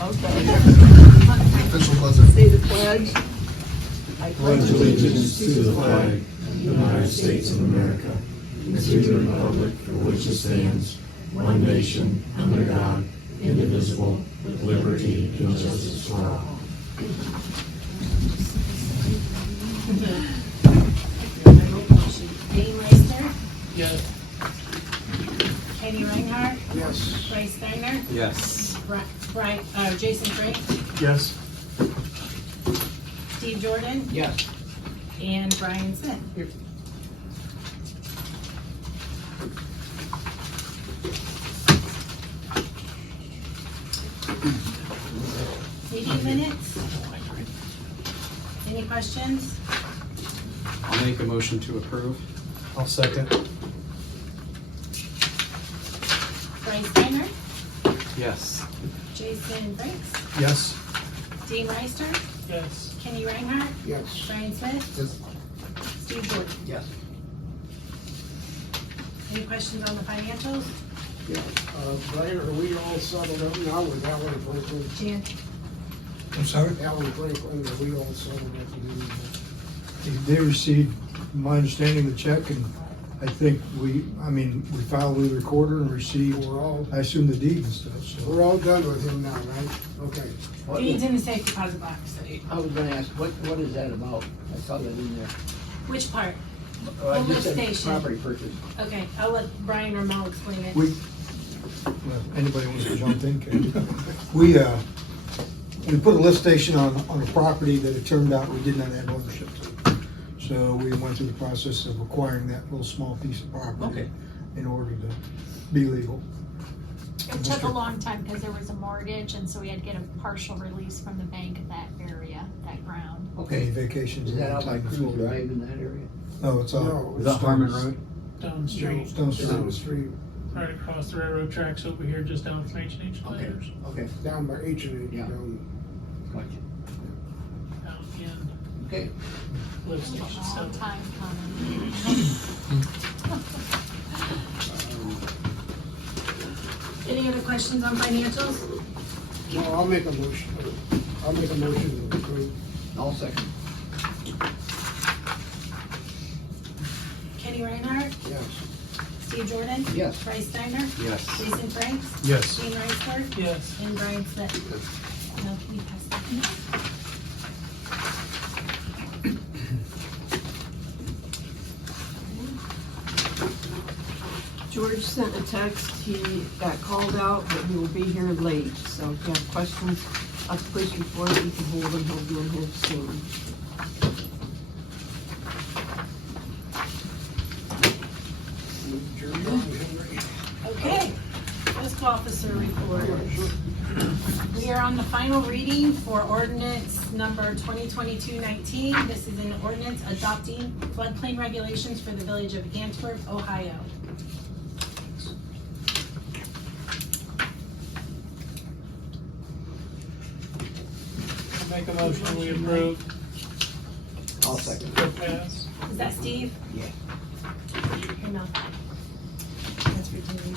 Okay. Official buzzer. Say the pledge. I pledge allegiance to the flag of the United States of America and to the republic for which it stands, one nation, under God, indivisible, with liberty and justice for all. Dean Reister, Yes. Kenny Reinhardt, Yes. Bryce Steiner, Yes. Jason Frank, Yes. Steve Jordan, Yes. and Brian Smith. Meeting minutes? Any questions? I'll make a motion to approve. I'll second. Bryce Steiner, Yes. Jason Franks, Yes. Dean Reister, Yes. Kenny Reinhardt, Yes. Brian Smith, Yes. Steve Jordan. Yes. Any questions on the financials? Yeah, Brian, are we all settled up now with Alan Franklin? Jan? I'm sorry? Alan Franklin, are we all settled up with him? They received, my understanding, the check, and I think we filed with the recorder and received, We're all, I assume, the deed and stuff, so. we're all done with him now, right? Okay. Dean's in the safe deposit box. I was gonna ask, what is that about? I saw that in there. Which part? Oh, I The just lift said station. property purchase. Okay, I'll let Brian or Mel explain it. Well, anybody wants to jump in, can. We put a lift station on a property that it turned out we did not have ownership to. So we went through the process of acquiring that little small piece of property Okay. in order to be legal. It took a long time because there was a mortgage, and so we had to get a partial release from the bank of that area, that ground. Any Okay. vacations? Is that out by in Cruise Florida? Drive in that area? No, it's No, Is that Harmon Road? Down the street, Stone Down the Street. street, right across the railroad tracks over here, just down from H&H Okay, Tires, okay, down by H&H, Yeah. down. gotcha. down in Okay, lift It was station a long seven. time coming. Any other questions on financials? No, I'll make a motion to approve. I'll second. Kenny Reinhardt, Yes. Steve Jordan, Yes. Bryce Steiner, Yes. Jason Franks, Yes. Dean Reister, Yes. and Brian Smith. Now, can you pass that? George sent a text, he got called out, but he will be here late, so if you have questions about the police report, you can hold him, he'll be in here soon. Okay, fiscal officer report. We are on the final reading for ordinance number 2022-19. This is an ordinance adopting floodplain regulations for the village of Antwerp, Ohio. Make a motion, we approve. I'll second. For pass. Is that Steve? Yeah. Or no? That's for Dean.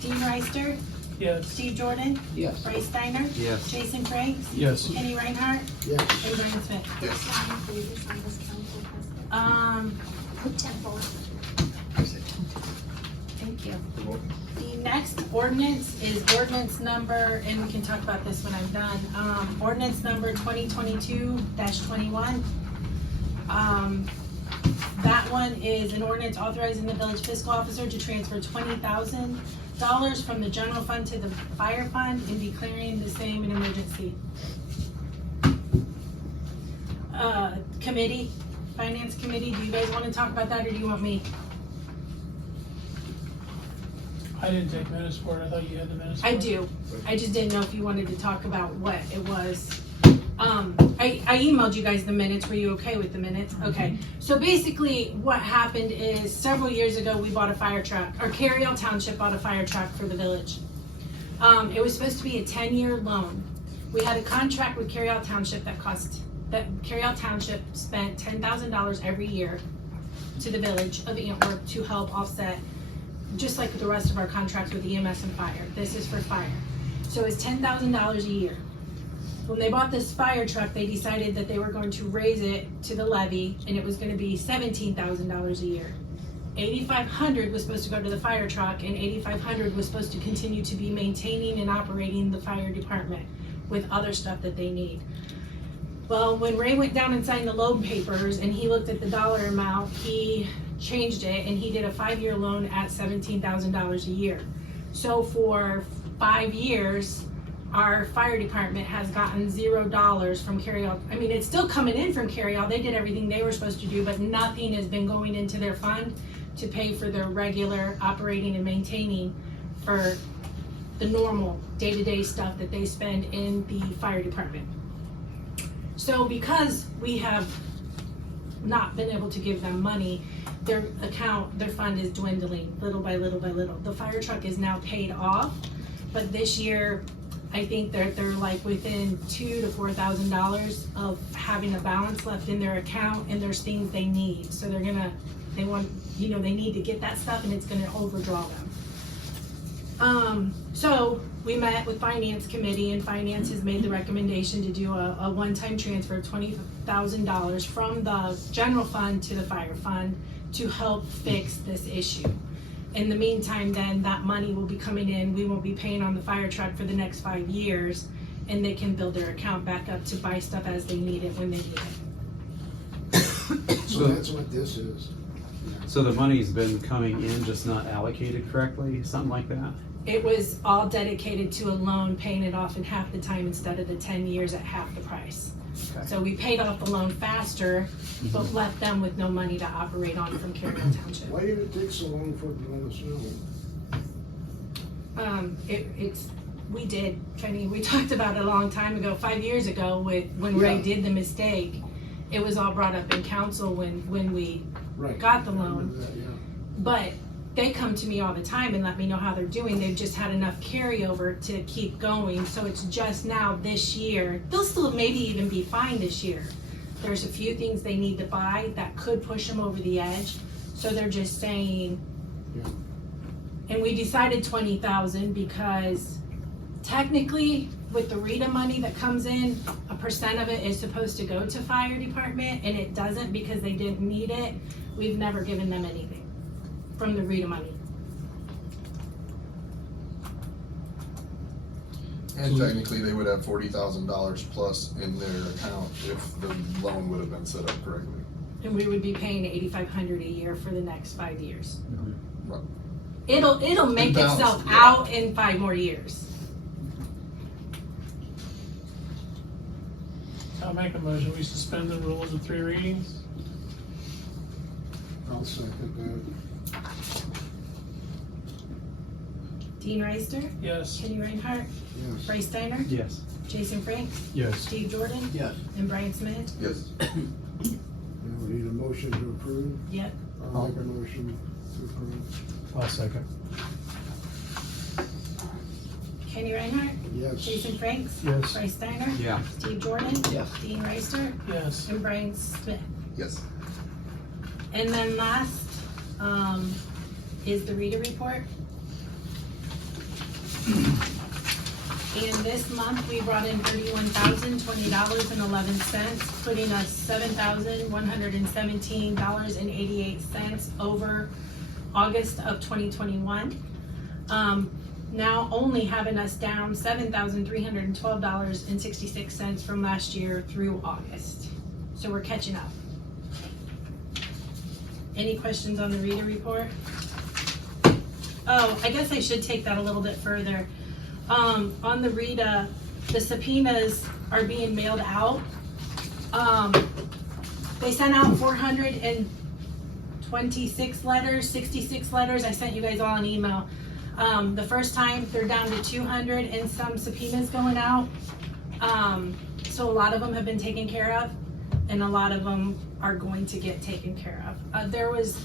Dean Reister, Yes. Steve Jordan, Yes. Bryce Steiner, Yes. Jason Franks, Yes. Kenny Reinhardt, Yes. and Brian Smith. Sign please on this council president. Temple. Thank you. The next ordinance is ordinance number, and we can talk about this when I'm done, ordinance number 2022-21. That one is an ordinance authorizing the village fiscal officer to transfer $20,000 from the general fund to the fire fund and declaring the same an emergency. Committee, finance committee, do you guys want to talk about that, or do you want me? I didn't take minutes for it, I thought you had the minutes. I for it. do. I just didn't know if you wanted to talk about what it was. I emailed you guys the minutes. Were you okay with the minutes? Okay. So basically what happened is several years ago, we bought a fire truck, or Carryall Township bought a fire truck for the village. It was supposed to be a 10-year loan. We had a contract with Carryall Township that Carryall Township spent $10,000 every year to the village of Antwerp to help offset, just like the rest of our contracts with EMS and fire. This is for fire. So it's $10,000 a year. When they bought this fire truck, they decided that they were going to raise it to the levy, and it was gonna be $17,000 a year. $8,500 was supposed to go to the fire truck, and $8,500 was supposed to continue to be maintaining and operating the fire department with other stuff that they need. Well, when Ray went down and signed the loan papers and he looked at the dollar amount, he changed it and he did a 5-year loan at $17,000 a year. So for 5 years, our fire department has gotten $0 from Carryall. I mean, it's still coming in from Carryall. They did everything they were supposed to do, but nothing has been going into their fund to pay for their regular operating and maintaining for the normal day-to-day stuff that they spend in the fire department. So because we have not been able to give them money, their fund is dwindling little by little by little. The fire truck is now paid off, but this year, I think they're like within $2,000 to $4,000 of having a balance left in their account, and there's things they need. So they need to get that stuff, and it's gonna overdraw them. So we met with finance committee, and finance has made the recommendation to do a one-time transfer of $20,000 from the general fund to the fire fund to help fix this issue. In the meantime, then that money will be coming in. We won't be paying on the fire truck for the next 5 years, and they can build their account back up to buy stuff as they need it when they need it. So that's what this is. So the money's been coming in, just not allocated correctly, something like that? It was all dedicated to a loan, paying it off in half the time instead of the 10 years at half the price. Okay. So we paid off the loan faster, but left them with no money to operate on from Carroll Township. Why did it take so long for it to let us know? We talked about it a long time ago, 5 years ago, when Ray Yeah. did the mistake. It was all brought up in council when we Right. got the I remember loan. that, yeah. But they come to me all the time and let me know how they're doing. They've just had enough carryover to keep going. So it's just now this year. They'll still maybe even be fine this year. There's a few things they need to buy that could push them over the edge. So they're just saying, Yeah. and we decided 20,000 because technically with the RETA money that comes in, 1% of it is supposed to go to fire department, and it doesn't because they didn't need it. We've never given them anything from the RETA money. And technically, they would have $40,000 plus in their account if the loan would have been set up correctly. And we would be paying $8,500 a year for the next 5 years. Right. It'll make balance, itself yeah. out in 5 more years. I'll make a motion, we suspend the rules of 3 readings. I'll second Dean Reister, Yes. Kenny Reinhardt, that, yes. Bryce Steiner, Yes. Jason Franks, Yes. Steve Jordan, Yes. and Brian Smith. Yes. Now we need a motion to approve. Yep. I'll make a motion to approve. I'll second. Kenny Reinhardt, Yes. Jason Franks, Yes. Bryce Steiner, Yeah. Steve Jordan, Yes. Dean Reister, Yes. and Brian Smith. Yes. And then last, is the RETA report. And this month, we brought in $31,020.11, putting us $7,117.88 over August of 2021. Now only having us down $7,312.66 from last year through August. So we're catching up. Any questions on the RETA report? Oh, I guess I should take that a little bit further. On the RETA, the subpoenas are being mailed out. They sent out 426 letters, 66 letters. I sent you guys all an email. The first time they're down to 200 and some subpoenas going out. So a lot of them have been taken care of, and a lot of them are going to get taken care of. There was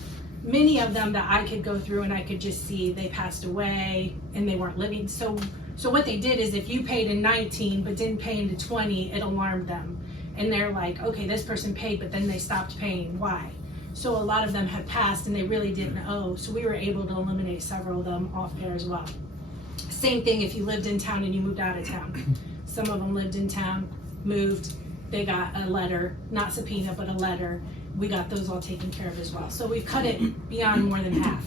many of them that I could go through and I could just see they passed away and they weren't living. So what they did is if you paid in 19 but didn't pay into 20, it alarmed them. And they're like, okay, this person paid, but then they stopped paying. Why? So a lot of them had passed and they really didn't owe. So we were able to eliminate several of them off there as well. Same thing if you lived in town and you moved out of town. Some of them lived in town, moved, they got a letter, not subpoena, but a letter. We got those all taken care of as well. So we've cut it beyond more than half.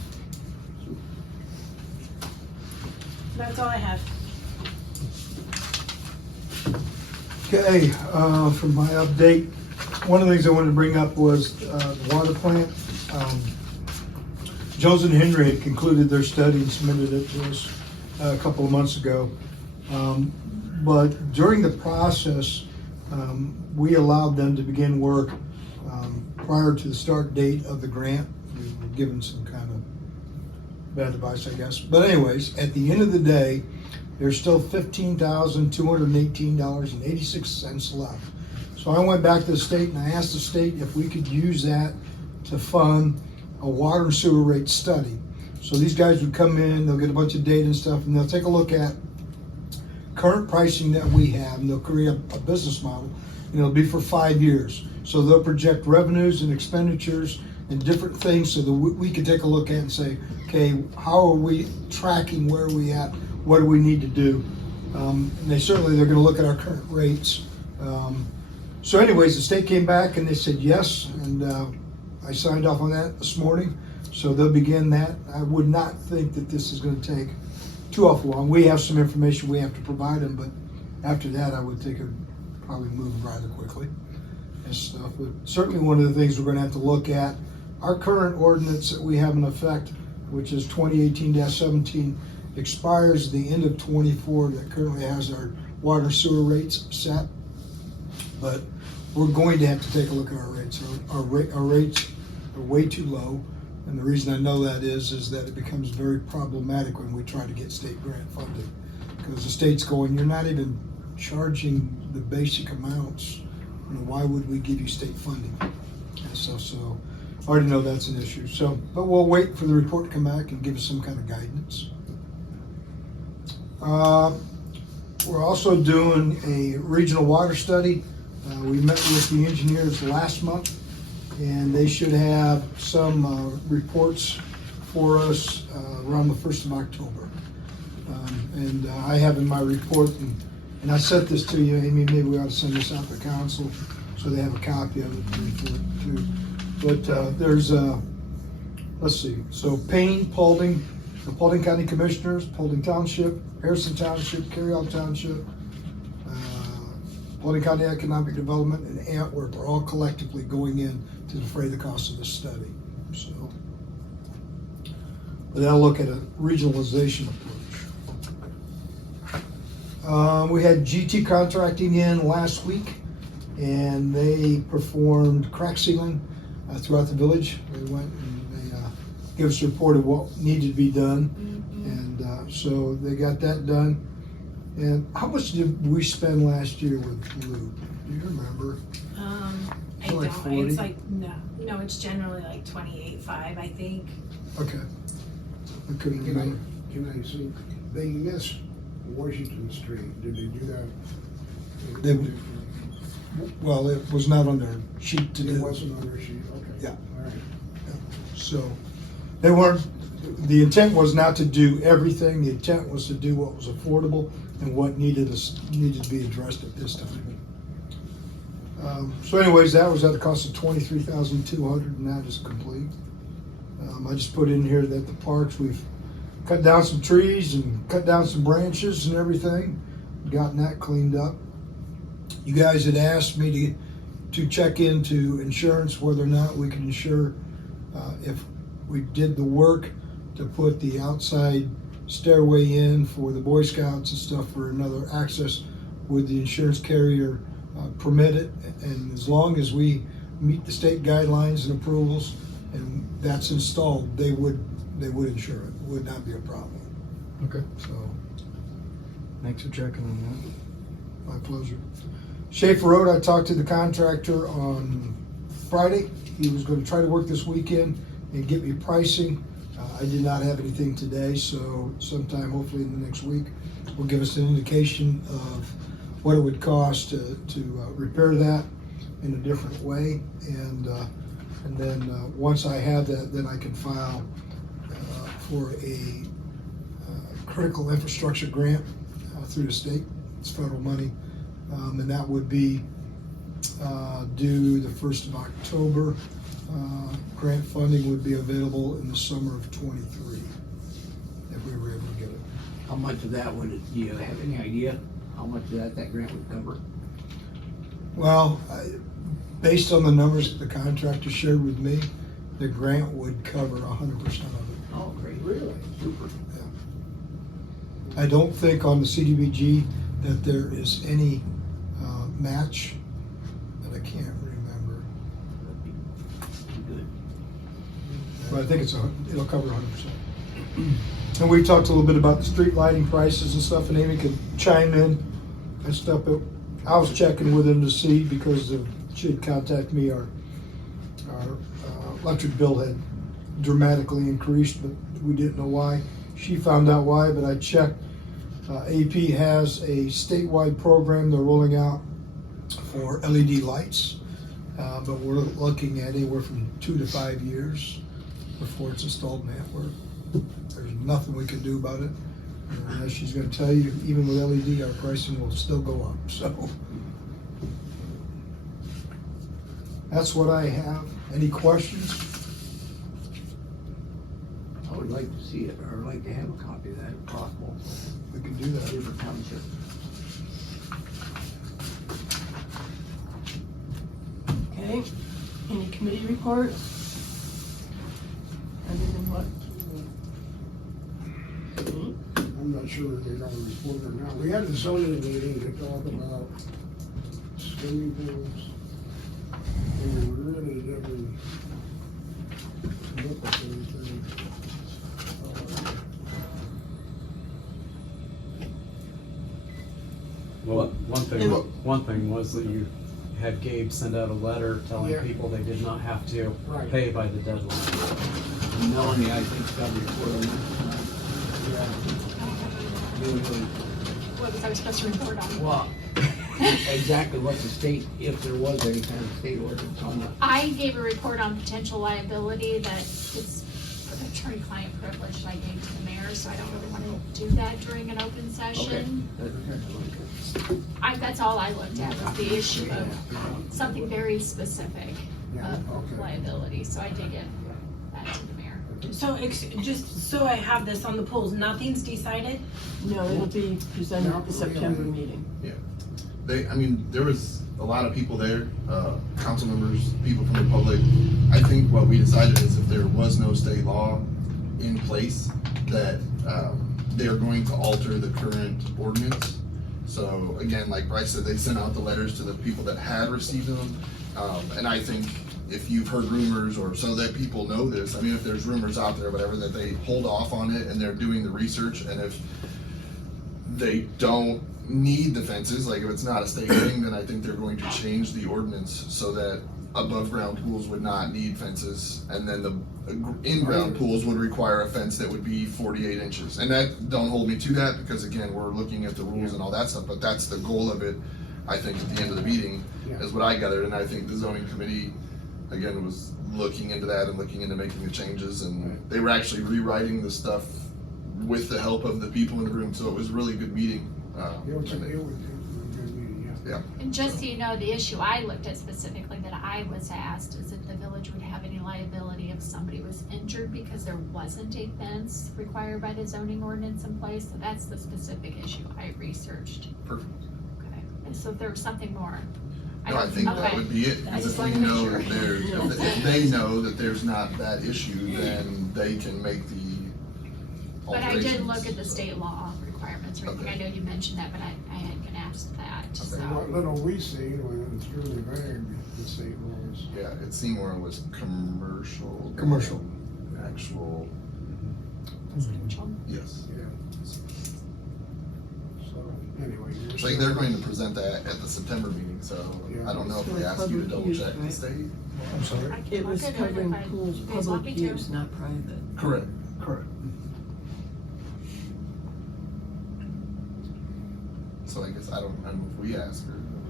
That's all I have. Okay, for my update, one of the things I wanted to bring up was the water plant. Jones and Henry had concluded their study and submitted it to us a couple of months ago. But during the process, we allowed them to begin work prior to the start date of the grant. We were given some kind of bad advice, I guess. But anyways, at the end of the day, there's still $15,218.86 left. So I went back to the state and I asked the state if we could use that to fund a water and sewer rate study. So these guys would come in, they'll get a bunch of data and stuff, and they'll take a look at current pricing that we have, and they'll create a business model, and it'll be for 5 years. So they'll project revenues and expenditures and different things so that we can take a look at and say, okay, how are we tracking, where are we at, what do we need to do? And they're gonna look at our current rates. So anyways, the state came back and they said yes, and I signed off on that this morning. So they'll begin that. I would not think that this is gonna take too awful long. We have some information we have to provide them, but after that, I would think it would probably move rather quickly and stuff. But certainly one of the things we're gonna have to look at, our current ordinance that we have in effect, which is 2018-17, expires at the end of 24, that currently has our water and sewer rates set. But we're going to have to take a look at our rates. Our rates are way too low. And the reason I know that is that it becomes very problematic when we try to get state grant funding. Because the state's going, you're not even charging the basic amounts. Why would we give you state funding? And so I already know that's an issue. So, but we'll wait for the report to come back and give us some kind of guidance. We're also doing a regional water study. We met with the engineers last month, and they should have some reports for us around the 1st of October. And I have in my report, and I sent this to you, Amy, maybe we ought to send this out to council so they have a copy of it too. But there's, let's see, so Payne, Paulding, the Paulding County Commissioners, Paulding Township, Harrison Township, Carroll Township, Paulding County Economic Development, and Antwerp are all collectively going in to defray the cost of this study. So, but that'll look at a regionalization approach. We had GT Contracting in last week, and they performed crack sealing throughout the village. They went and they gave us a report of what needed to be done, and so they got that done. And how much did we spend last year with lube? Do you remember? I like don't, 40? it's like, no, it's generally like 28.5, I think. Okay. I couldn't remember. Can I see, they missed Washington Street, did they do that? They- Well, it was not on their sheet to It do. wasn't on their sheet, okay. Yeah. All right. So they weren't, the intent was not to do everything. The intent was to do what was affordable and what needed to be addressed at this time. So anyways, that was at a cost of $23,200, and that is complete. I just put in here that the parks, we've cut down some trees and cut down some branches and everything, gotten that cleaned up. You guys had asked me to check into insurance, whether or not we can insure if we did the work to put the outside stairway in for the Boy Scouts and stuff for another access, would the insurance carrier permit it? And as long as we meet the state guidelines and approvals and that's installed, they would insure it. It would not be a problem. Okay. So, Thanks for checking on my pleasure. Schaefer Road, I talked to the contractor on Friday. He was going to try to work this weekend and get me pricing. I did not have anything today, so sometime hopefully in the next week will give us an indication of what it would cost to repair that in a different way. And then once I have that, then I can file for a critical infrastructure grant through the state. It's federal money, and that would be due the 1st of October. Grant funding would be available in the summer of '23 if we were able to get it. How much of that would it, do you have any idea how much of that grant would cover? Well, based on the numbers that the contractor shared with me, the grant would cover 100% of it. Oh, great, really? Super. I don't think on the CDBG that there is any match, but I can't remember. That'd be good. But I think it'll cover 100%. And we talked a little bit about the street lighting prices and stuff, and Amy could chime in and stuff. But I was checking with him to see, because she had contacted me, our electric bill had dramatically increased, but we didn't know why. She found out why, but I checked. AP has a statewide program they're rolling out for LED lights, but we're looking at anywhere from 2 to 5 years before it's installed in Antwerp. There's nothing we can do about it. And as she's gonna tell you, even with LED, our pricing will still go up, so. That's what I have. Any questions? I would like to see it, or like to have a copy of that if possible. We can do that. Different township. Okay, any committee reports? Other than what? I'm not sure if they're gonna report or not. We had a zoning meeting to talk about swimming pools. And we really didn't look at anything. Well, one thing was that you had Gabe send out a letter telling Yeah. people they did not have to Right. pay by the deadline. Melanie, I think, got a report on that. What was I supposed to report on? Well, exactly what the state, if there was any kind of state ordinance on that. I gave a report on potential liability that it's attorney-client privilege that I gave to the mayor, so I don't really want to do that during an open session. That's all I looked at, was the issue of something very specific Yeah, of okay. liability, so I did get that to the mayor. So, just so I have this on the polls, nothing's decided? No, it'll be presented at the September meeting. There was a lot of people there, council members, people from the public. I think what we decided is if there was no state law in place, that they are going to alter the current ordinance. So again, like Bryce said, they sent out the letters to the people that had received them. And I think if you've heard rumors, or so that people know this, if there's rumors out there, whatever, that they hold off on it and they're doing the research, and if they don't need the fences, like if it's not a state thing, then I think they're going to change the ordinance so that above ground pools would not need fences, and then the in-ground pools would require a fence that would be 48 inches. And that, don't hold me to that, because again, we're looking at the rules and all that stuff, but that's the goal of it, I think, at the end of the meeting, is what I gathered. And I think the zoning committee, again, was looking into that and looking into making the changes, and they were actually rewriting the stuff with the help of the people in the room, so it was a really good meeting. It was a good meeting, yeah. And just so you know, the issue I looked at specifically that I was asked is if the village would have any liability if somebody was injured because there wasn't a fence required by the zoning ordinance in place. So that's the specific issue I researched. Perfect. Okay. And so if there was something more. No, I think that would be it, I because just if we wanted to make know sure. that there's, if they know that there's not that issue, then they can make the But I alterations. did look at the state law requirements or anything. Okay. I know you mentioned that, but I had been asked that, I so. think what little we see was really vague, the state rules. Yeah, it seemed more it was commercial. than Commercial. Actual, yes. Yeah. So, anyway. you're So they're going to present that at the September meeting, so Yeah. I don't know if It's we for asked you to public double use, check the right? state. I'm sorry? I can It was look at it covering if pools, you guys want public me to. use, not private. Correct. Correct. So I guess I don't know if we asked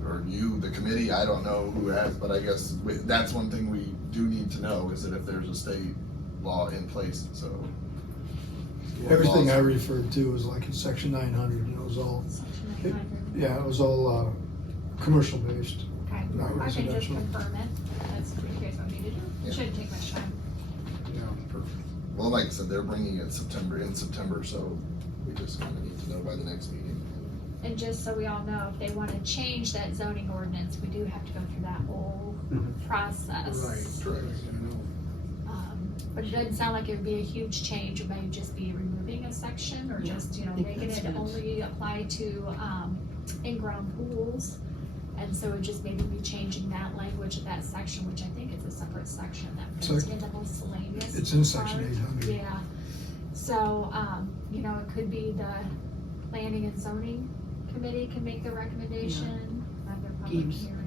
or you, the committee, I don't know who asked, but I guess that's one thing we do need to know, is that if there's a state law in place, so. Everything I referred to was like in section 900, it was all, Section 900. yeah, it was all, commercial based. Okay, Not I can just residential. confirm it. That's what you guys want me to do. Yeah. It shouldn't take much time. Yeah, perfect. Well, like I said, they're bringing it in September, so we just kind of need to know by the next meeting. And just so we all know, if they want to change that zoning ordinance, we do have to go through that whole Mhm. process. Right, Correct. I know. But it doesn't sound like it would be a huge change. It may just be removing a section or Yeah, just, I think making that's it good. only apply to, in-ground pools. And so it just maybe be changing that language of that section, which I think is a separate section that Sec- fits in the miscellaneous. It's in section part. 800. Yeah. So, it could be the planning and zoning committee can make the recommendation, have their public Keeps- hearing.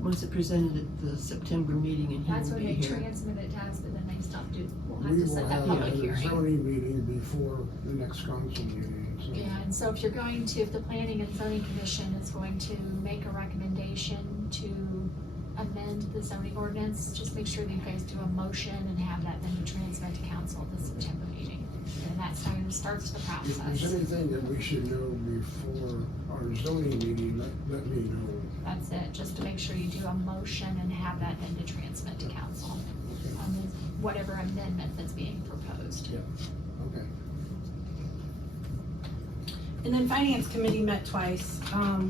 Once it presented at the September meeting and he That's will when be they here. transmit it to us, but then they still do, we'll have We to will set that have public a hearing. zoning meeting before the next council meeting, so. Yeah, and so if you're going to, if the planning and zoning commission is going to make a recommendation to amend the zoning ordinance, just make sure that you guys do a motion and have that then be transmitted to council at the September meeting. And that's how it starts the If process. there's anything that we should know before our zoning meeting, let me know. That's it, just to make sure you do a motion and have that then to transmit to council on whatever amendment that's being proposed. Okay. And then finance committee met twice,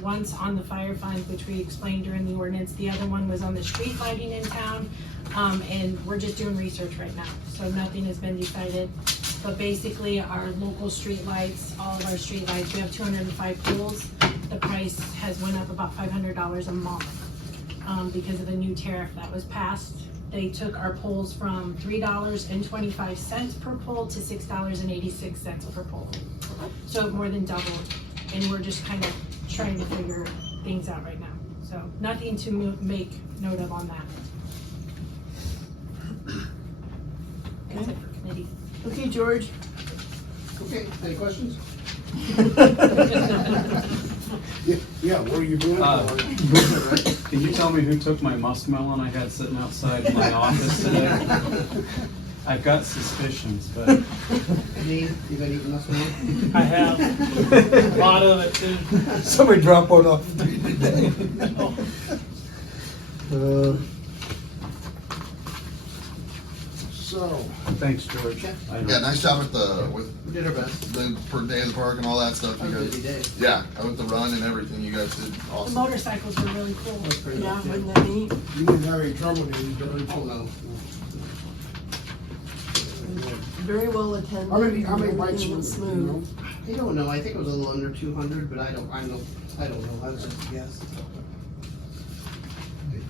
once on the fire fund, which we explained during the ordinance, the other one was on the street lighting in town. And we're just doing research right now, so nothing has been decided. But basically, our local street lights, all of our street lights, we have 205 poles. The price has went up about $500 a month, because of the new tariff that was passed. They took our poles from $3.25 per pole to $6.86 per pole. So it more than doubled, and we're just kind of trying to figure things out right now. So nothing to make note of on that. That's it for committee. Okay, George. Okay, any questions? Yeah, what are you doing? Can you tell me who took my muskmelon I had sitting outside my office today? I've got suspicions, but Any, you got anything else, man? I have a lot of it too. Somebody drop one off the tree today. So, thanks, George. I know. Yeah, nice job with the, with We did our best. the per day of the park and all that stuff. That You was a busy guys, day. yeah, I went the run and everything. You guys did The awesome. motorcycles were really cool. That was pretty Yeah, much it. wasn't that neat? you didn't have any trouble, did you, George? Oh, no. Very well attended. How many lights Everything were was there, you know? smooth. I don't know, I think it was a little under 200, but I don't know, I was just a guess.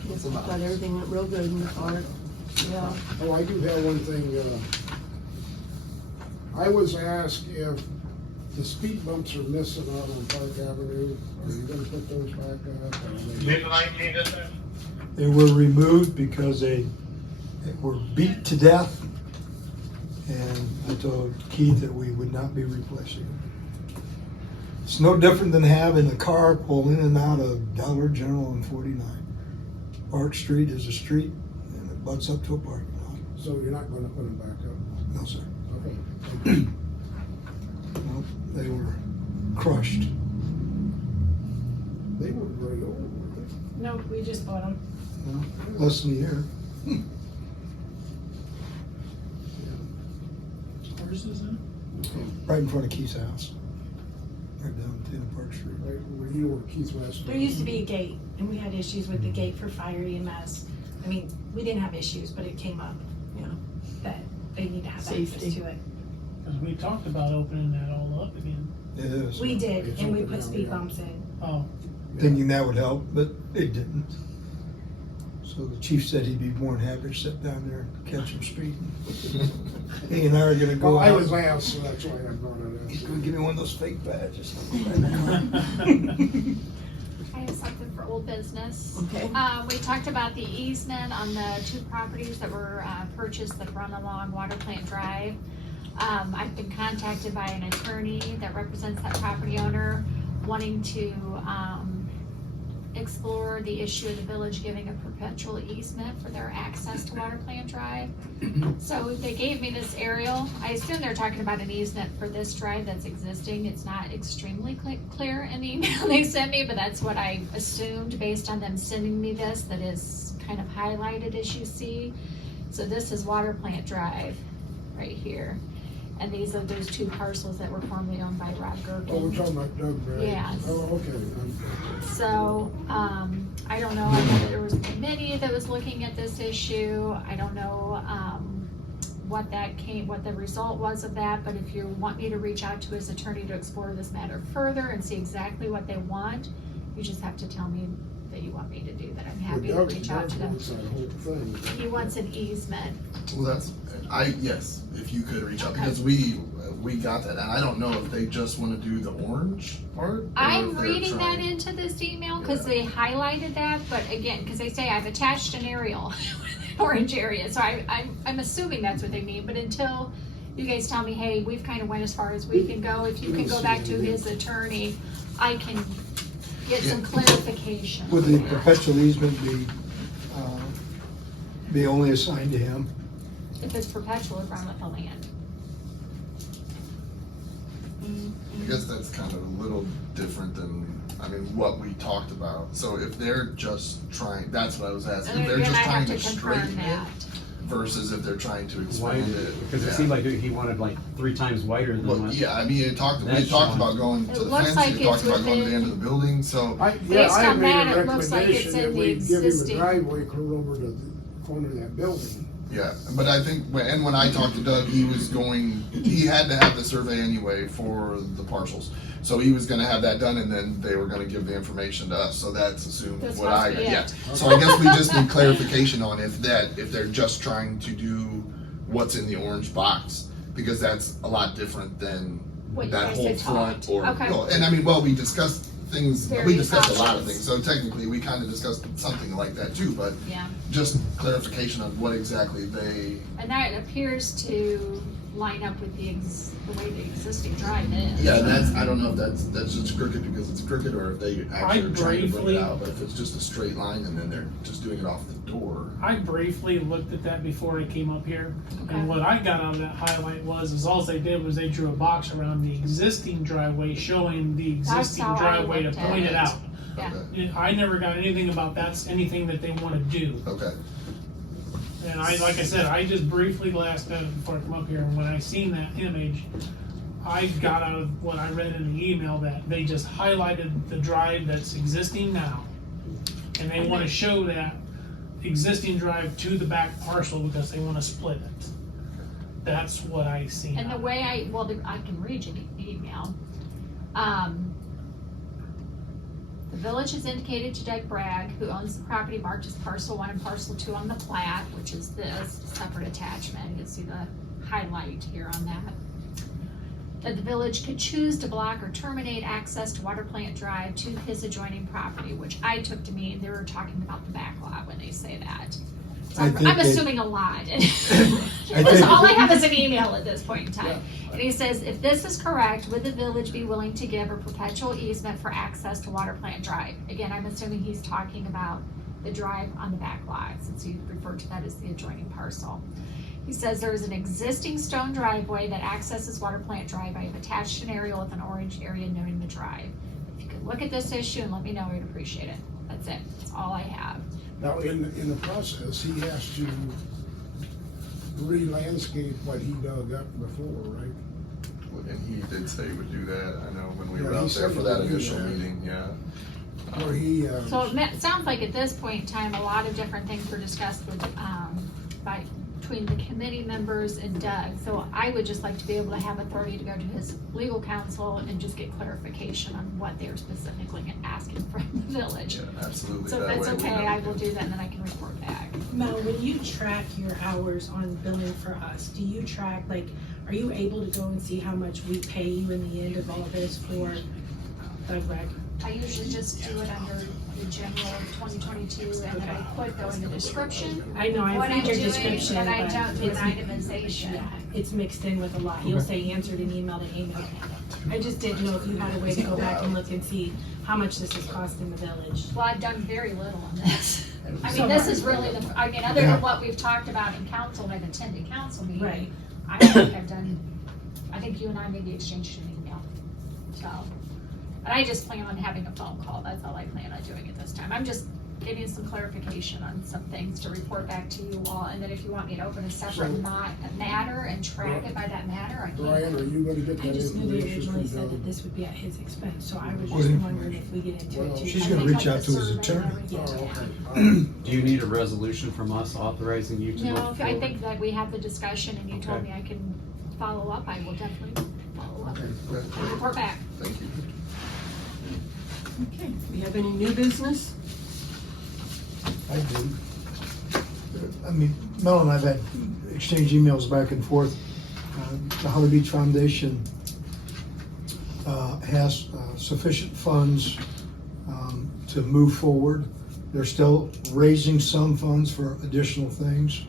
Yes, I thought everything went real good in the park. Yeah. Oh, I do have one thing, I was asked if the speed bumps are missing out on Park Avenue, are you gonna put those back up? Or they- They were removed because they were beat to death. And I told Keith that we would not be replacing them. It's no different than having a car pull in and out of Dollar General on 49. Park Street is a street and it butts up to a parking lot. So you're not gonna put them back up? No, sir. Okay. No, they were crushed. They were very old, weren't they? No, we just bought them. No, less than a year. Where's this in? Right in front of Keith's house. Right down the end of Park Street. Right, where you were Keith West. There used to be a gate, and we had issues with the gate for fire EMS. I mean, we didn't have issues, but it came up, Yeah. that they need to have Safety. access to it. Because we talked about opening that all up again. It is. We did, It's and we open put now, speed yeah. bumps in. Oh, Thinking that would help, but it didn't. So the chief said he'd be more than happy to sit down there and catch him speeding. He and I are gonna go Well, I out. was asked, so that's why I brought it He's up. gonna give me one of those fake badges. I have something for old business. Okay. We talked about the easement on the two properties that were purchased that run along Water Plant Drive. I've been contacted by an attorney that represents that property owner wanting to explore the issue of the village giving a perpetual easement for their access to Water Plant Drive. So they gave me this aerial. I assume they're talking about an easement for this drive that's existing. It's not extremely clear in the email they sent me, but that's what I assumed based on them sending me this, that is kind of highlighted as you see. So this is Water Plant Drive right here. And these are those two parcels that were formerly owned by Rob Gerken. Oh, we're talking about Doug Bray? Yes. Oh, okay. So, I don't know, I know that there was a committee that was looking at this issue. I don't know, what the result was of that, but if you want me to reach out to his attorney to explore this matter further and see exactly what they want, you just have to tell me that you want me to do that. I'm happy to reach out to them. That whole thing. He wants an easement. Well, yes, if you could reach out, because we got that, and I don't know if they just wanna do the orange part. or I'm if they're reading that trying- into this email, cause they highlighted that, but again, cause they say I've attached an aerial, orange area, so I'm assuming that's what they mean, but until you guys tell me, hey, we've kinda went as far as we can go, if you can go back to his attorney, I can get some clarification. Would the perpetual easement be only assigned to him? If it's perpetual, it's run with the land. I guess that's kind of a little different than, what we talked about. So if they're just trying, that's what I was asking, if And they're again, just I trying have to to confirm straighten it that. versus if they're trying to Why? expand it. Because it yeah. seemed like he wanted like 3 times wider than Well, what. yeah, we That's talked fine. about going to It the looks fence, like we talked it's about going to the within- end of the building, so. Based I on made that, a it looks like it's recommendation in that the we give him a existing. driveway clear over to the corner of that building. Yeah, but I think, and when I talked to Doug, he had to have the survey anyway for the parcels. So he was gonna have that done, and then they were gonna give the information to us, so that's assumed That's what must be yeah. it. So I guess we just need clarification on if they're just trying to do what's in the orange box, because that's a lot different than What you that guys whole had front talked. or, Okay. and we discussed things, we Various discussed a lot of options. things, so technically, we kinda discussed something like that too, but Yeah, just clarification on what exactly they. and that appears to line up with the way the existing drive is. Yeah, I don't know if that's just crooked because it's crooked, or if they actually are trying to bring it briefly- out, but if it's just a straight line and then they're just doing it off the door. I briefly looked at that before I came up here, Okay. and what I got out of that highlight is all they did was they drew a box around the existing driveway, showing the That's existing how I driveway to looked at point it it. out. Yeah. Okay, I never got anything about that's anything that they wanna do. okay, And like I said, I just briefly glanced at it before I come up here, and when I seen that image, I got out of what I read in the email that they just highlighted the drive that's existing now. And they wanna show that existing drive to the back parcel because they wanna split it. That's what I seen. And the way I can read you the email. The village has indicated to Doug Bragg, who owns the property marked as parcel 1 and parcel 2 on the plat, which is this separate attachment, you can see the highlight here on that, that the village could choose to block or terminate access to Water Plant Drive to his adjoining property, which I took to mean they were talking about the back lot when they say that. So I I'm think assuming a lot. think- All I have is an email at this point in time. And he says, if this is correct, would the village be willing to give a perpetual easement for access to Water Plant Drive? Again, I'm assuming he's talking about the drive on the back lot, since you referred to that as the adjoining parcel. He says there is an existing stone driveway that accesses Water Plant Drive. I have attached an aerial with an orange area noting the drive. If you could look at this issue and let me know, I'd appreciate it. That's it. That's all I have. Now, in the process, he has to re-landscape what he dug up before, right? And he did say he would do that, I know when we Yeah, were he out there said for he that would do initial that. meeting, yeah. Where he, So it sounds like at this point in time, a lot of different things were discussed with, between the committee members and Doug. So I would just like to be able to have authority to go to his legal counsel and just get clarification on what they're specifically asking from the village. Yeah, absolutely. So if That that's way we okay, know. I will do that and then I can report back. Mel, when you track your hours on billing for us, do you track, are you able to go and see how much we pay you in the end of all this for Doug Rec? I usually just do it under the general 2022 and then I put though in the description. I know, I What I'm read your doing, description, and I but don't do an it's- itemization. Yeah, it's mixed in with a lot. You'll say answered an email to email. I just didn't know if you had a way to go back and look and see how much this is costing the village. Well, I've done very little on this. I So mean, this hard. is really the, I mean, other than what we've talked about in council, and I've attended council meetings. Right. I think I've done, I think you and I maybe exchanged an email, so. But I just plan on having a phone call, that's all I plan on doing at this time. I'm just getting some clarification on some things to report back to you all, and then if you want me to open a separate matter and track it by that matter, I can. Brian, are you gonna get I that just knew they information originally from said that Doug? this would be at his expense, so I was What just information? wondering if we get into it too. She's I gonna think reach like out the to his survey and attorney. everything, Oh, yeah. okay. Do you need a resolution from us authorizing you to No, go if I forward? think that we have the discussion and you told Okay. me I can follow up, I will definitely follow up Okay, great. and report back. Thank you. Okay, we have any new business? I do. I mean, Mel and I've had exchanged emails back and forth. The Holly Beach Foundation has sufficient funds to move forward. They're still raising some funds for additional things,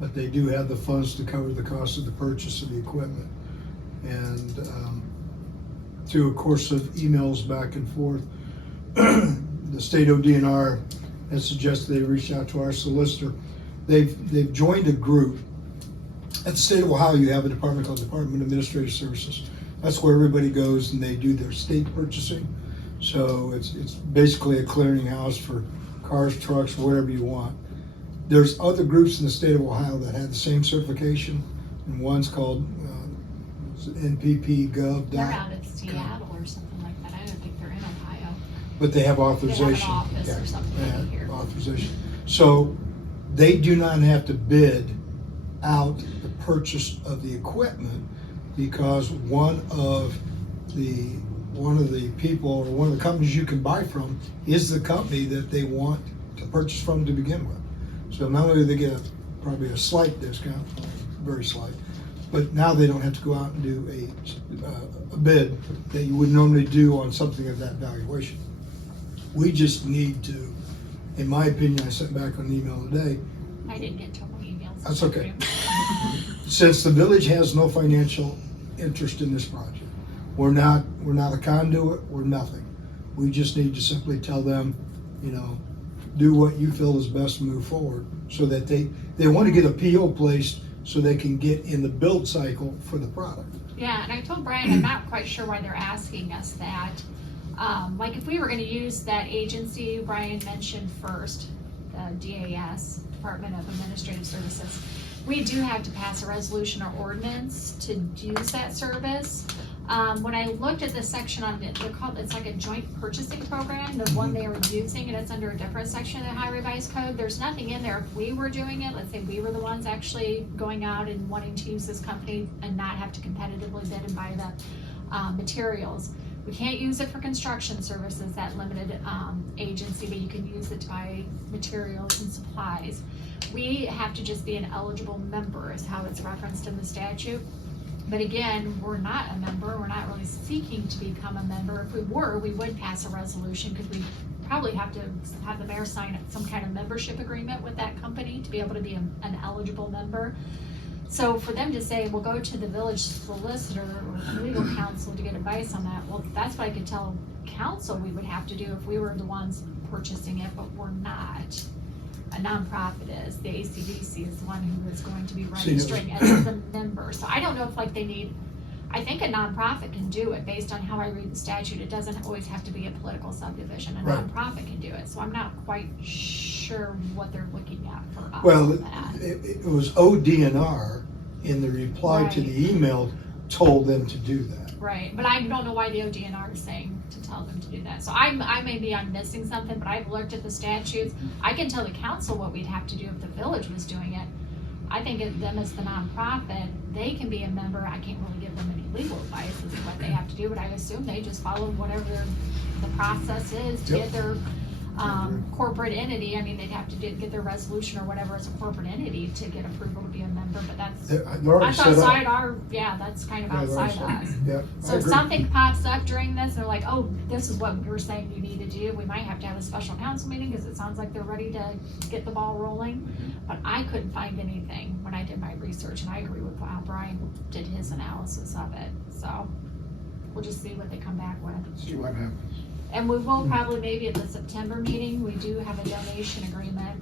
but they do have the funds to cover the cost of the purchase of the equipment. And through a course of emails back and forth, the state ODNR has suggested they reach out to our solicitor. They've joined a group. At the state of Ohio, you have a department called Department of Administrative Services. That's where everybody goes and they do their state purchasing. So it's basically a clearinghouse for cars, trucks, whatever you want. There's other groups in the state of Ohio that have the same certification, and one's called NPP.gov. They're out at Seattle or something like that. I don't think they're in Ohio. But they have They authorization. have an office Yeah, or something they have here. authorization. So they do not have to bid out the purchase of the equipment because one of the people or one of the companies you can buy from is the company that they want to purchase from to begin with. So not only do they get probably a slight discount, very slight, but now they don't have to go out and do a bid that you would normally do on something of that valuation. We just need to, in my opinion, I sent back an email today, I didn't get total emails. That's okay. Since the village has no financial interest in this project, we're not a conduit, we're nothing. We just need to simply tell them, do what you feel is best to move forward, so that they want to get a PO placed so they can get in the build cycle for the product. Yeah, and I told Brian, I'm not quite sure why they're asking us that. Like if we were gonna use that agency Brian mentioned first, the DAS, Department of Administrative Services, we do have to pass a resolution or ordinance to use that service. When I looked at the section on it, it's like a joint purchasing program, the one they were using, and it's under a different section of the High Revised Code. There's nothing in there if we were doing it, let's say we were the ones actually going out and wanting to use this company and not have to competitively bid and buy the materials. We can't use it for construction services, that limited agency, but you can use it to buy materials and supplies. We have to just be an eligible member is how it's referenced in the statute. But again, we're not a member, we're not really seeking to become a member. If we were, we would pass a resolution because we probably have to have the mayor sign some kind of membership agreement with that company to be able to be an eligible member. So for them to say, we'll go to the village solicitor or legal counsel to get advice on that, well, that's what I could tell council we would have to do if we were the ones purchasing it, but we're not. A nonprofit is, the ACDC is the one who is going to be registering as the member. So I don't know if they need, I think a nonprofit can do it based on how I read the statute. It doesn't always have to be a political subdivision. A Right. nonprofit can do it. So I'm not quite sure what they're looking at for us Well, on that. it was ODNR in the reply to the email told them to do that. Right, but I don't know why the ODNR is saying to tell them to do that. So I may be missing something, but I've looked at the statutes. I can tell the council what we'd have to do if the village was doing it. I think of them as the nonprofit, they can be a member. I can't really give them any legal advice as to what they have to do, but I assume they just follow whatever the process is to get their corporate entity. I mean, they'd have to get their resolution or whatever as a corporate entity to get approval to be a member, but that's outside our, that's kind of outside us. Yeah, So if something pops up during this, they're like, oh, this is what we're saying you need to do, we might have to have a special council meeting because it sounds like they're ready to get the ball rolling. But I couldn't find anything when I did my research, and I agree with how Brian did his analysis of it, so. we'll just see what they come back with. See what happens. And we will probably, maybe at the September meeting, we do have a donation agreement.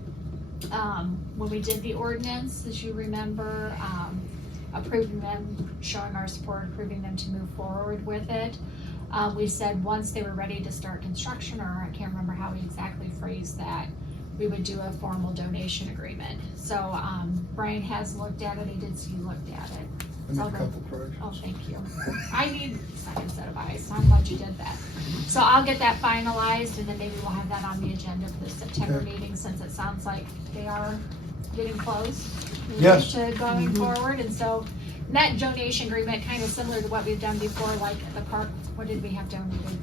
When we did the ordinance, as you remember, approving them, showing our support, approving them to move forward with it. We said once they were ready to start construction, or I can't remember how we exactly phrased that, we would do a formal donation agreement. So, Brian has looked at it, he did see you looked at it. I made a couple projects. Oh, thank you. I need a second set of eyes, so I'm glad you did that. So I'll get that finalized, and then maybe we'll have that on the agenda for the September Okay. meeting, since it sounds like they are getting close Yes. to going forward. And so that donation agreement, kind of similar to what we've done before, like at the park, what did we have donated?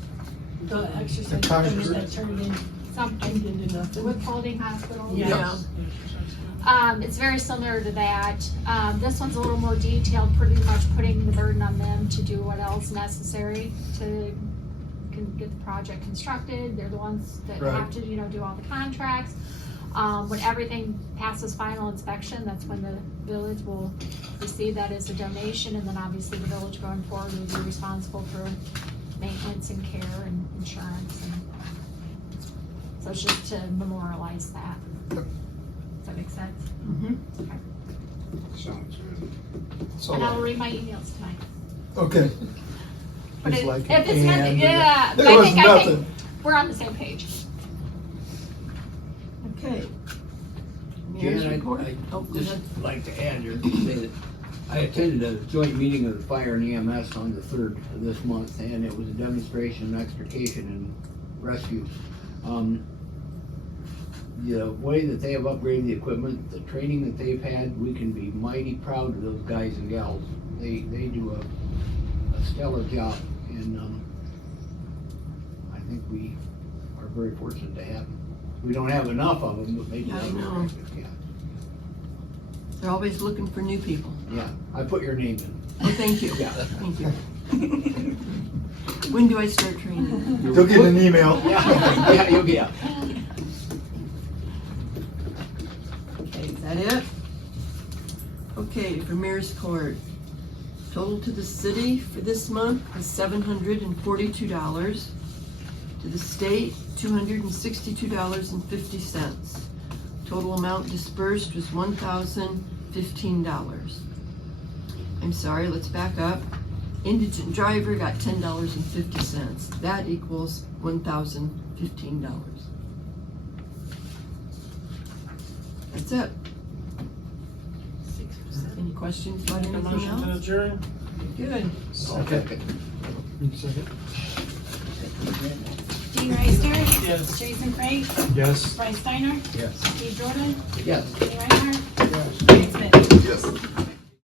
The exercise The equipment concrete. that turned in, Something into nothing. with Holding Hospital. Yeah. It's very similar to that. This one's a little more detailed, pretty much putting the burden on them to do what else necessary to get the project constructed. They're the ones that Right. have to, do all the contracts. When everything passes final inspection, that's when the village will receive that as a donation, and then obviously the village going forward will be responsible for maintenance and care and insurance. And so it's just to memorialize that. Does that make sense? Sounds good. So, And I'll read my emails tonight. okay. But It's if like it's an nothing, and. yeah, but There was I think nothing. we're on the same page. Okay. Mayor's Jan, report? I'd Oh, go just ahead. like to add here, to say that I attended a joint meeting of the fire and EMS on the 3rd of this month, and it was a demonstration of extrication and rescue. The way that they have upgraded the equipment, the training that they've had, we can be mighty proud of those guys and gals. They do a stellar job, and I think we are very fortunate to have them. We don't have enough of them, but maybe. I know. Yeah, They're always looking for new people. yeah, I put your name in. Oh, thank you. Yeah. Thank you. When do I start training? You'll get an email. Yeah, you'll get. Okay, is that it? Okay, for Mayor's Court. Total to the city for this month is $742. To the state, $262.50. Total amount dispersed was $1,015. I'm sorry, let's back up. Indigent driver got $10.50. That equals $1,015. That's it. Any questions about Make a anything motion to else? adjourn. Good. Second. Dean Reister. Yes. Jason Frank. Yes. Bryce Steiner. Yes. Steve Jordan. Yes. Kenny Reinhardt. Yes. Brian Smith. Yes.